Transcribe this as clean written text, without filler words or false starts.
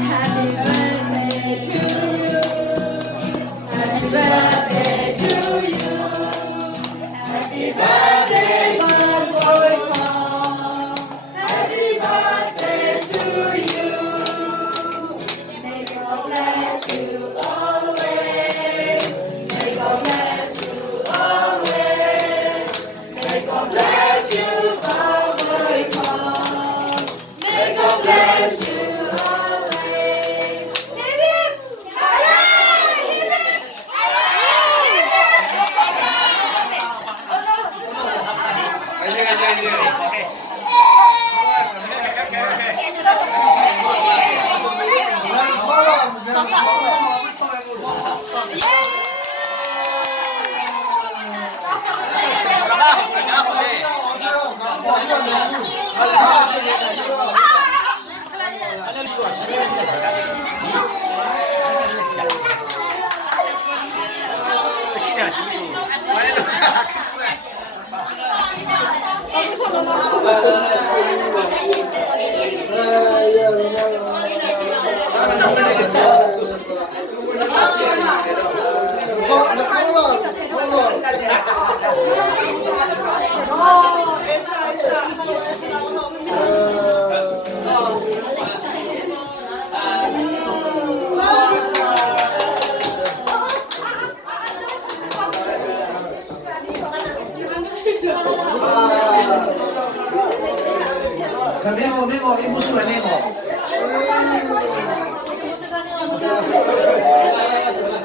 Happy birthday to you. Happy birthday to you. Happy birthday, my boy Tom. Happy birthday to you. May God bless you always. May God bless you always. May God bless you, my boy Tom. May God bless you always. Hip hip! Hooray! Hip hip! Memo, ibu sudah Memo.